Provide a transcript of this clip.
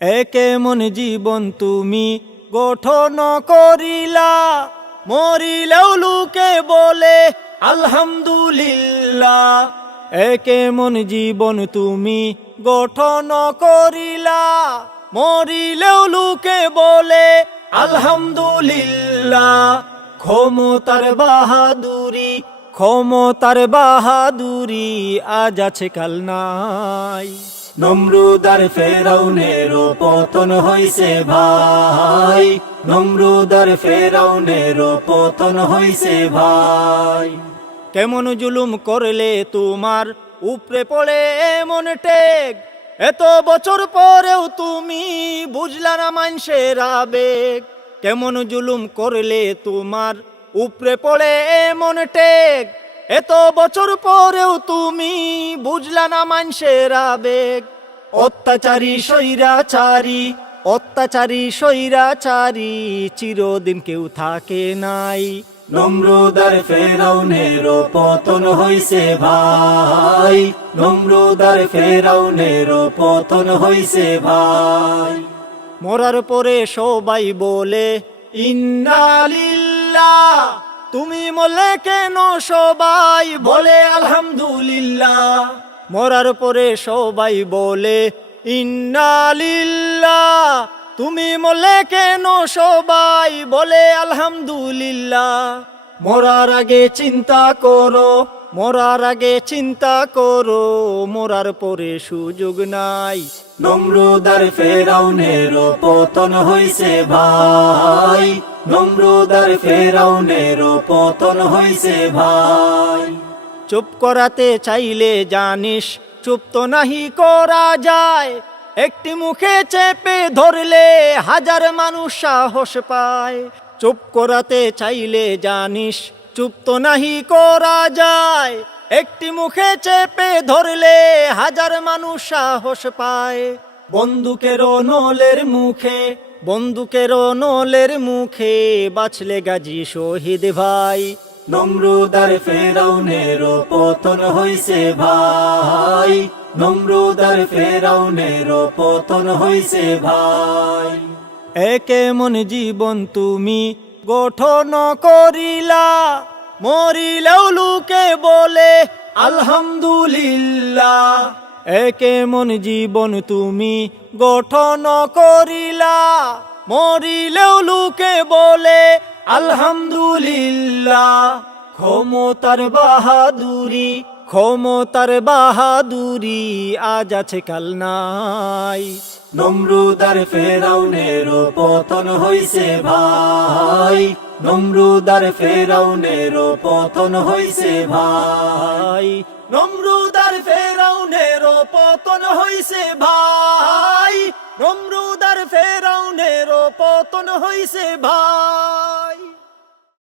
কেমন জীবন তুমি গঠন করিলা, মরিলেও লোকে বলে আলহামদুলিল্লাহ। কেমন জীবন তুমি গঠন করিলা, মরিলেও লোকে বলে আলহামদুলিল্লাহ। ক্ষমতার বাহাদুরি, ক্ষমতার বাহাদুরি আজ আছে কাল নাই। নমরুদ আর ফেরাউনের পতন হইছে ভাই, নমরুদ আর ফেরাউনের পতন হইছে ভাই। কেমন জুলুম করলে তোমার উপরে পড়ে এমন টেক, এত বছর পরেও তুমি বুঝলা না মানুষের আবেগ। কেমন জুলুম করলে তোমার উপরে পড়ে এমন টেক, এত বছর পরেও তুমি বুঝলা না মানুষের আবেগ। অত্যাচারী স্বৈরাচারী, অত্যাচারী স্বৈরাচারী চিরদিন কেউ থাকে নাই। নমরুদ আর ফেরাউনের পতন হইছে ভাই, নমরুদ আর ফেরাউনের পতন হইছে ভাই। মরার পরে সবাই বলে ইন্না লিল্লাহ, তুমি মরলে কেন সবাই বলে আলহামদুলিল্লাহ। মরার পরে সবাই বলে ইন্না লিল্লাহ, তুমি মরলে কেন সবাই বলে আলহামদুলিল্লাহ। মরার আগে চিন্তা করো, মরার আগে চিন্তা করো, মরার পরে সুযোগ নাই। নমরুদ আর ফেরাউনের পতন হইছে ভাই, নমরুদ আর ফেরাউনের পতন হইছে ভাই। চুপ করাতে চাইলে জানিস চুপ তো নাহি করা যায়, একটি মুখে চেপে ধরলে হাজার মানুষ সাহস পায়। চুপ করাতে চাইলে জানিস চুপ তো নাহি করা যায়, একটি মুখে চেপে ধরলে হাজার মানুষ সাহস পায়। বন্দুকের নলের মুখে, বন্দুকের নলের মুখে বাঁচলে গাজী শহীদ ভাই। নমরুদ আর ফেরাউনের পতন হইছে ভাই, নমরুদ আর ফেরাউনের পতন হইছে ভাই। কেমন জীবন তুমি গঠন করিলা, মরিলেও লোকে বলে আলহামদুলিল্লাহ। কেমন জীবন তুমি গঠন করিলা, মরিলেও লোকে বলে আলহামদুলিল্লাহ। ক্ষমতার বাহাদুরি, ক্ষমতার বাহাদুরি আজ আছে কাল নাই। নমরুদ আর ফেরাউনের পতন হইছে ভাই, নমরুদ আর ফেরাউনের পতন হইছে ভাই। নমরুদ আর ফেরাউনের পতন হইছে ভাই, নমরুদ আর ফেরাউনের পতন হইছে ভাই।